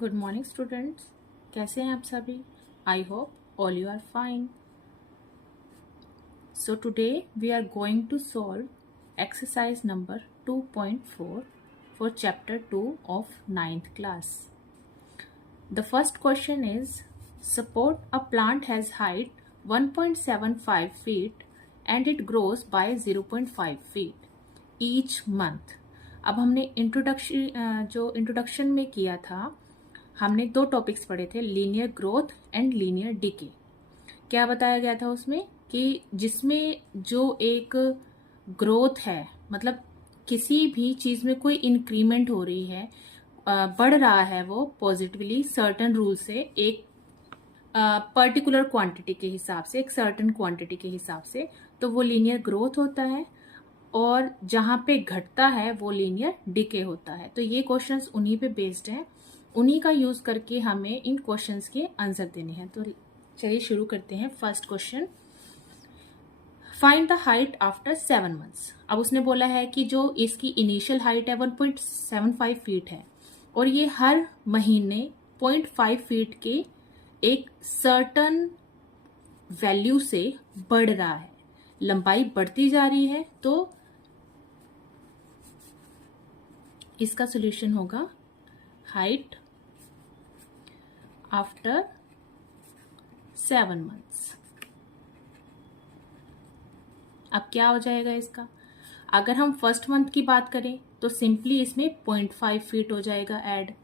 Good morning students, कैसे हैं आप सभी? I hope all you are fine. So today we are going to solve exercise number 2.4 for chapter 2 of 9th class. The first question is, suppose a plant has height 1.75 feet and it grows by 0.5 feet each month. अब हमने introduction में किया था, हमने दो topics पढ़े थे, linear growth and linear decay. क्या बताया गया था उसमें कि जिसमें जो एक ग्रोथ है, मतलब किसी भी चीज में कोई इंक्रीमेंट हो रही है, बढ़ रहा है वो पॉजिटिवली सर्टन रूल से, एक पर्टिकुलर क्वांटिटी के हिसाब से, एक सर्टन क्वांटिटी के हिसाब से, तो वो लीनियर ग्रोथ होता है. और जहां पे घटता है वो लीनियर डिके होता है. तो ये क्वेश्चंस उन्हीं पे बेस्ड हैं, उन्हीं का यूज करके हमें इन क्वेश्चंस के आंसर देने हैं. तो चलिए शुरू करते हैं. First question, find the height after 7 months. अब उसने बोला है कि जो इसकी इनिशियल हाइट है 1.75 फीट है और ये हर महीने 0.5 फीट के एक सर्टन वैल्यू से बढ़ रहा है, लंबाई बढ़ती जा रही है. तो इसका सॉल्यूशन होगा हाइट आफ्टर 7 months. अब क्या हो जाएगा इसका? अगर हम फर्स्ट मंथ की बात करें तो सिंपली इसमें 0.5 फीट हो जाएगा ऐड.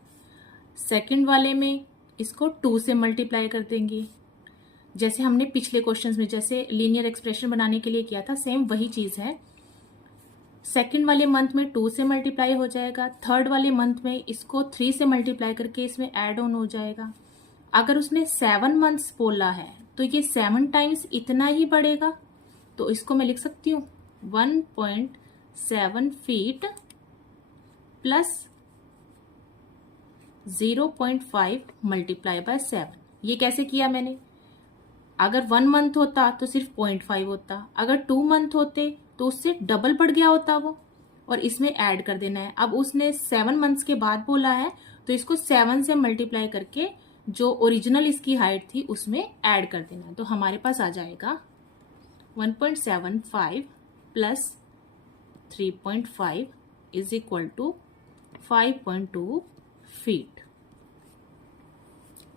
सेकंड वाले में इसको 2 से मल्टीप्लाई कर देंगे, जैसे हमने पिछले क्वेश्चंस में जैसे लीनियर एक्सप्रेशन बनाने के लिए किया था, सेम वही चीज है. सेकंड वाले मंथ में 2 से मल्टीप्लाई हो जाएगा. थर्ड वाले मंथ में इसको 3 से मल्टीप्लाई करके इसमें ऐड ऑन हो जाएगा. अगर उसने 7 months बोला है तो ये 7 times इतना ही बढ़ेगा. तो इसको मैं लिख सकती हूँ 1.7 फीट प्लस 0.5 मल्टीप्लाई बाय 7. ये कैसे किया मैंने? अगर 1 month होता तो सिर्फ 0.5 होता, अगर 2 month होते तो उससे डबल बढ़ गया होता वो, और इसमें ऐड कर देना है. अब उसने 7 months के बाद बोला है तो इसको 7 से मल्टीप्लाई करके जो ओरिजिनल इसकी हाइट थी उसमें ऐड कर देना है. तो हमारे पास आ जाएगा 1.75 plus 3.5 is equal to 5.2 feet.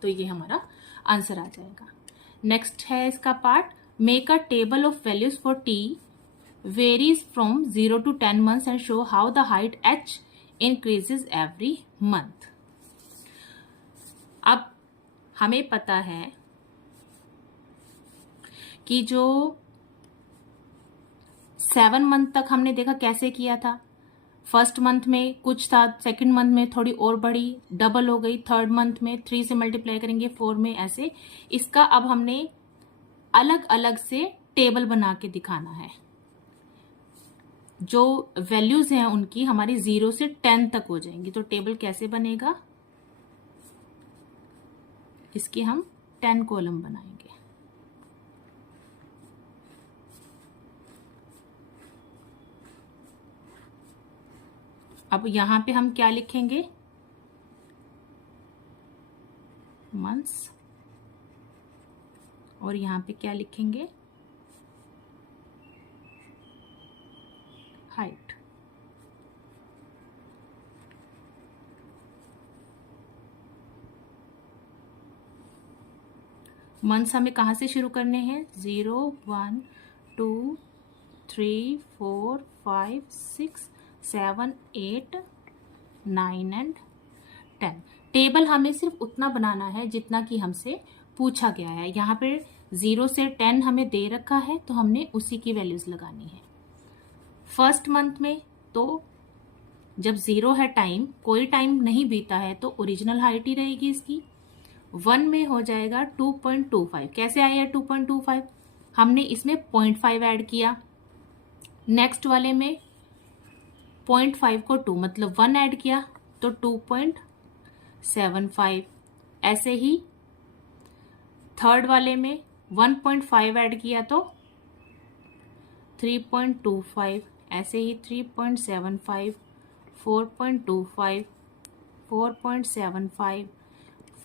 तो ये हमारा आंसर आ जाएगा. नेक्स्ट है इसका part, make a table of values for t varies from 0 to 10 months and show how the height h increases every month. अब हमें पता है कि जो 7 month तक हमने देखा कैसे किया था. फर्स्ट मंथ में कुछ था, सेकंड मंथ में थोड़ी और बढ़ी, डबल हो गई, थर्ड मंथ में 3 से मल्टीप्लाई करेंगे 4 में, ऐसे. इसका अब हमने अलग अलग से टेबल बना के दिखाना है. जो वैल्यूज हैं उनकी हमारी 0 से 10 तक हो जाएंगी. तो टेबल कैसे बनेगा? इसकी हम 10 कॉलम बनाएंगे. अब यहां पे हम क्या लिखेंगे? मंथ्स. और यहां पे क्या लिखेंगे? हाइट. मंथ्स हमें कहां से शुरू करने हैं? 0, 1, 2, 3, 4, 5, 6, 7, 8, 9 एंड 10. टेबल हमें सिर्फ उतना बनाना है जितना कि हमसे पूछा गया है. यहाँ पे 0 से 10 हमें दे रखा है तो हमने उसी की वैल्यूज लगानी है. फर्स्ट मंथ में तो जब 0 है टाइम, कोई टाइम नहीं बीता है, तो ओरिजिनल हाइट ही रहेगी इसकी. 1 में हो जाएगा 2.25. कैसे आया 2.25? हमने इसमें 0.5 ऐड किया. नेक्स्ट वाले में 0.5 को 2 मतलब 1 ऐड किया तो 2.75. ऐसे ही थर्ड वाले में 1.5 ऐड किया तो 3.25. ऐसे ही 3.75, 4.25, 4.75,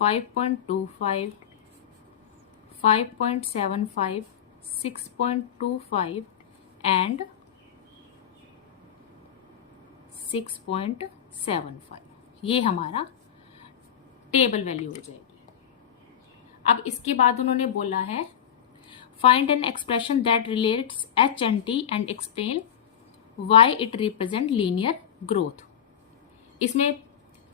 5.25, 5.75, 6.25 एंड 6.75। ये हमारा टेबल वैल्यू हो जाएगी। अब इसके बाद उन्होंने बोला है find an expression that relates H and T and explain why it represent linear growth. इसमें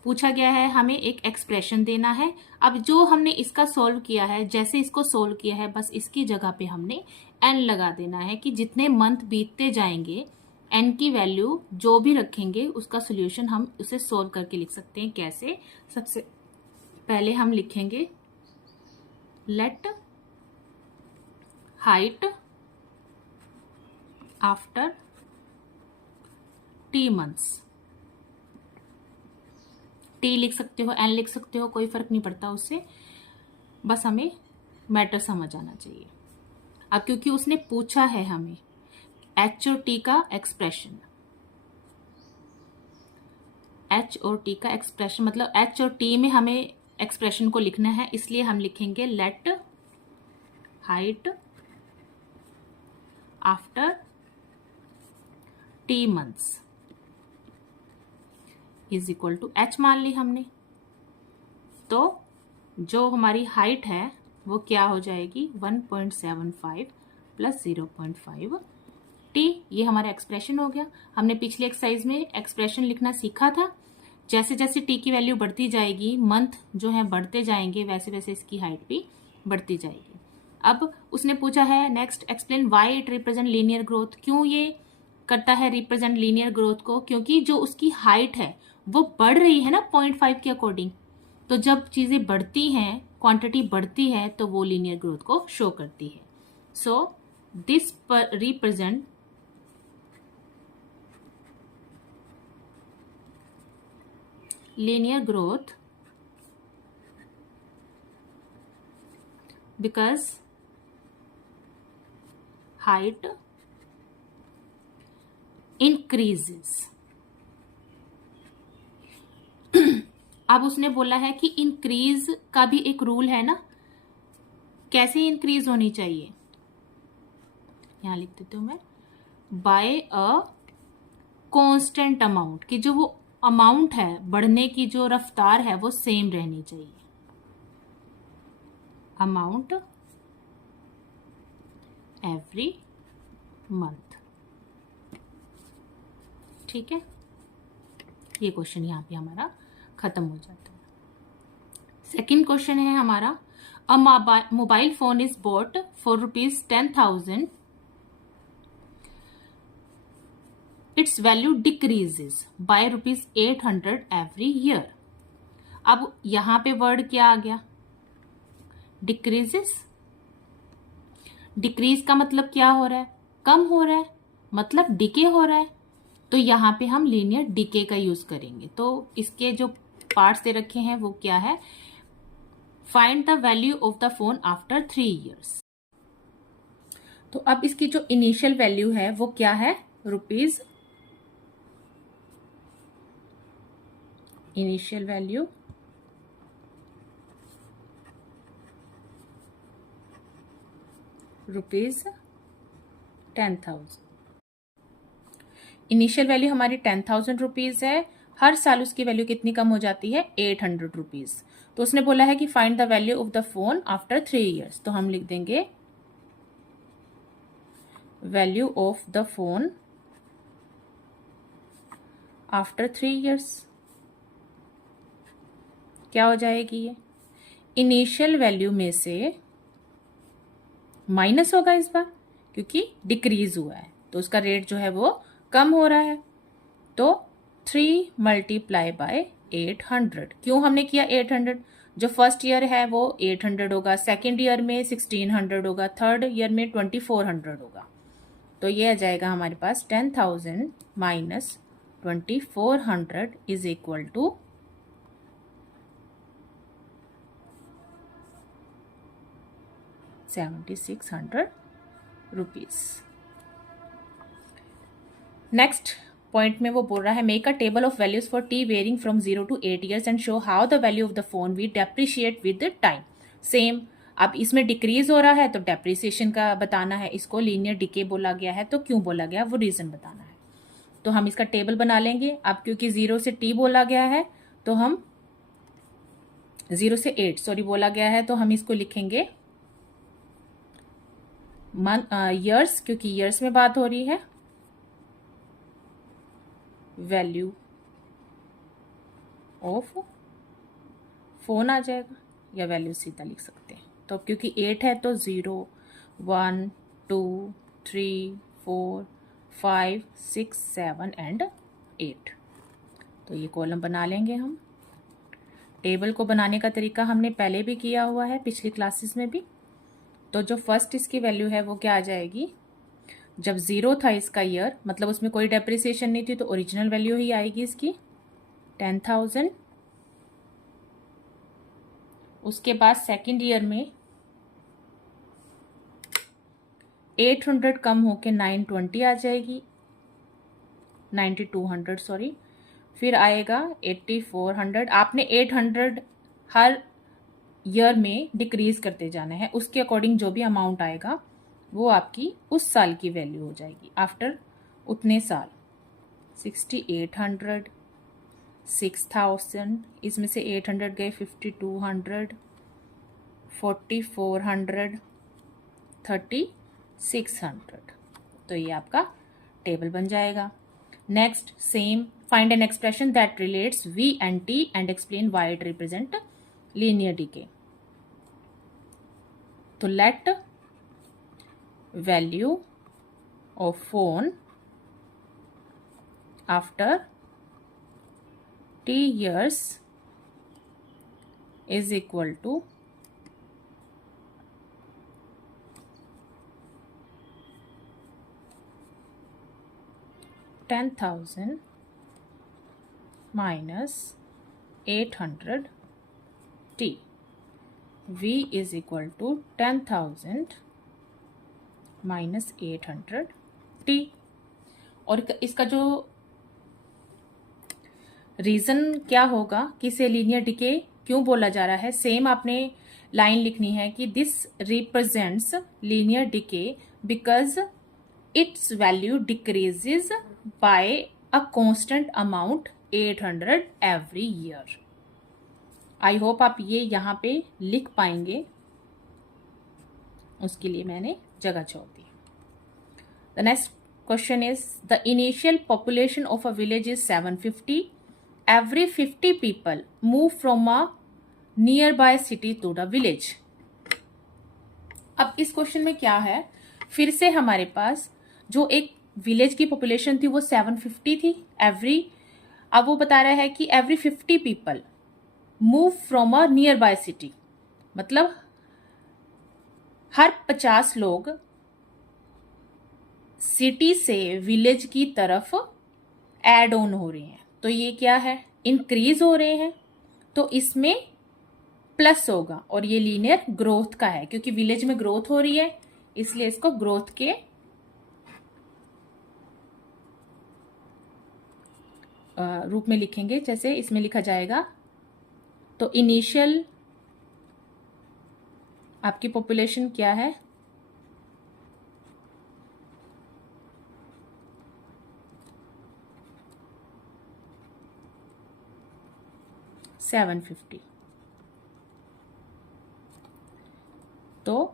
पूछा गया है हमें एक एक्सप्रेशन देना है। अब जो हमने इसका सॉल्व किया है, जैसे इसको सॉल्व किया है, बस इसकी जगह पे हमने एन लगा देना है कि जितने मंथ बीतते जाएंगे एन की वैल्यू जो भी रखेंगे उसका सोल्यूशन हम उसे सॉल्व करके लिख सकते हैं। कैसे? सबसे पहले हम लिखेंगे let height after t months, T लिख सकते हो, एन लिख सकते हो, कोई फर्क नहीं पड़ता उससे, बस हमें मैटर समझ आना चाहिए। अब क्योंकि उसने पूछा है हमें एच और टी का एक्सप्रेशन, एच और टी का एक्सप्रेशन मतलब एच और टी में हमें एक्सप्रेशन को लिखना है, इसलिए हम लिखेंगे let height after t months is equal to h मान ली हमने। तो जो हमारी हाइट है वो क्या हो जाएगी 1.75 प्लस 0.5 टी। ये हमारा एक्सप्रेशन हो गया। हमने पिछले एक्सरसाइज में एक्सप्रेशन लिखना सीखा था। जैसे जैसे टी की वैल्यू बढ़ती जाएगी, मंथ जो है बढ़ते जाएंगे, वैसे वैसे इसकी हाइट भी बढ़ती जाएगी। अब उसने पूछा है next explain why it represent linear growth. क्यों ये करता है रिप्रेजेंट लीनियर ग्रोथ को? क्योंकि जो उसकी हाइट है वो बढ़ रही है ना 0.5 के अकॉर्डिंग। तो जब चीजें बढ़ती हैं, क्वांटिटी बढ़ती है, तो वो लीनियर ग्रोथ को शो करती है। So this represent linear growth because height increases। अब उसने बोला है कि इंक्रीज का भी एक रूल है ना, कैसे इंक्रीज होनी चाहिए, यहां लिख देती हूं मैं, बाय अ कांस्टेंट अमाउंट, कि जो वो अमाउंट है बढ़ने की, जो रफ्तार है वो सेम रहनी चाहिए। Amount every month. ठीक है, ये क्वेश्चन यहां पे हमारा खत्म हो जाता है। सेकंड क्वेश्चन है हमारा अ mobile phone is bought for ₹10,000, its value decreases by ₹800 every year। अब यहां पे वर्ड क्या आ गया? डिक्रीजेस। डिक्रीज का मतलब क्या हो रहा है? कम हो रहा है, मतलब डिके हो रहा है। तो यहां पे हम लीनियर डिके का यूज करेंगे। तो इसके जो पार्ट्स दे रखे हैं वो क्या है? Find the value of the phone after 3 years। तो अब इसकी जो इनिशियल वैल्यू है वो क्या है? Rupees initial value ₹10,000। Initial value हमारी 10,000 रुपीज है। हर साल उसकी वैल्यू कितनी कम हो जाती है? 800 रुपीज। तो उसने बोला है कि find the value of the phone after 3 years। तो हम लिख देंगे value of the phone after 3 years। क्या हो जाएगी ये? इनिशियल वैल्यू में से माइनस होगा इस बार, क्योंकि डिक्रीज हुआ है तो उसका रेट जो है वो कम हो रहा है। तो 3 × 800। क्यों हमने किया 800? जो फर्स्ट ईयर है वो 800 होगा, सेकेंड ईयर में 1600 होगा, थर्ड ईयर में 2400 होगा। तो ये आ जाएगा हमारे पास 10,000 minus 2400 is equal to 7600 rupees. Next point में वो बोल रहा है make a table of values for t varying from 0 to 8 years and show how the value of the phone we depreciate with the time. Same, अब इसमें decrease हो रहा है तो डेप्रिसिएशन का बताना है, इसको लीनियर डिके बोला गया है तो क्यों बोला गया वो रीजन बताना है। तो हम इसका टेबल बना लेंगे। अब क्योंकि 0 से टी बोला गया है तो हम 0 से 8 बोला गया है तो हम इसको लिखेंगे ईयर्स, क्योंकि ईयर्स में बात हो रही है। वैल्यू ऑफ फोन आ जाएगा या वैल्यू सीधा लिख सकते हैं। तो अब क्योंकि 8 है तो 0 1 2 3 4 5 6 7 एंड 8। तो ये कॉलम बना लेंगे हम। टेबल को बनाने का तरीका हमने पहले भी किया हुआ है, पिछली क्लासेस में भी। तो जो फर्स्ट इसकी वैल्यू है वो क्या आ जाएगी, जब 0 था इसका ईयर, मतलब उसमें कोई डेप्रिसिएशन नहीं थी, तो ओरिजिनल वैल्यू ही आएगी इसकी 10,000। उसके बाद सेकंड ईयर में 800 कम होके 920 आ जाएगी, 9200 सॉरी। फिर आएगा 8400। आपने 800 हर ईयर में डिक्रीज करते जाना है, उसके अकॉर्डिंग जो भी अमाउंट आएगा वो आपकी उस साल की वैल्यू हो जाएगी आफ्टर उतने साल। 6800, 6000, इसमें से 800 गए 5200, 4400, 3600। तो ये आपका टेबल बन जाएगा। Next same, find an expression that relates v and t and explain why it represent linear decay. तो let value of phone after t years is equal to 10,000 minus 800 t. v is equal to 10,000 minus 800 t। और इसका जो reason क्या होगा कि इसे linear decay क्यों बोला जा रहा है, सेम आपने लाइन लिखनी है कि this represents linear decay because it's value decreases bye a constant amount 800 every year. I hope आप ये यहाँ पे लिख पाएंगे, उसके लिए मैंने जगह छोड़ दी। The next question is the initial population of a village is 750। Every 50 people move from a nearby city to the village. अब इस क्वेश्चन में क्या है, फिर से हमारे पास जो एक विलेज की पॉपुलेशन थी वो 750 थी एवरी, अब वो बता रहा है कि every 50 people move from a nearby city, मतलब हर 50 लोग सिटी से विलेज की तरफ एड ऑन हो रहे हैं। तो ये क्या है, इंक्रीज हो रहे हैं, तो इसमें प्लस होगा और ये लीनियर ग्रोथ का है, क्योंकि विलेज में ग्रोथ हो रही है इसलिए इसको ग्रोथ के रूप में लिखेंगे, जैसे इसमें लिखा जाएगा। तो इनिशियल आपकी पॉपुलेशन क्या है, 750। तो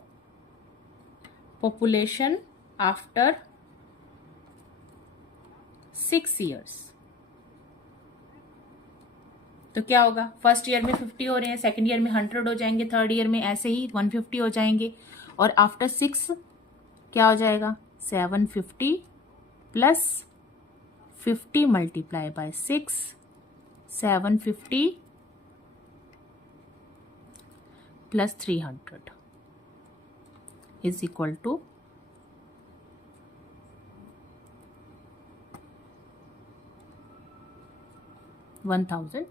पॉपुलेशन आफ्टर 6 ईयर्स, तो क्या होगा, फर्स्ट ईयर में 50 हो रहे हैं, सेकंड ईयर में 100 हो जाएंगे, थर्ड ईयर में ऐसे ही 150 हो जाएंगे, और आफ्टर 6 क्या हो जाएगा, 750 plus 50 multiply by 6, 750 plus 300 is equal to 1050।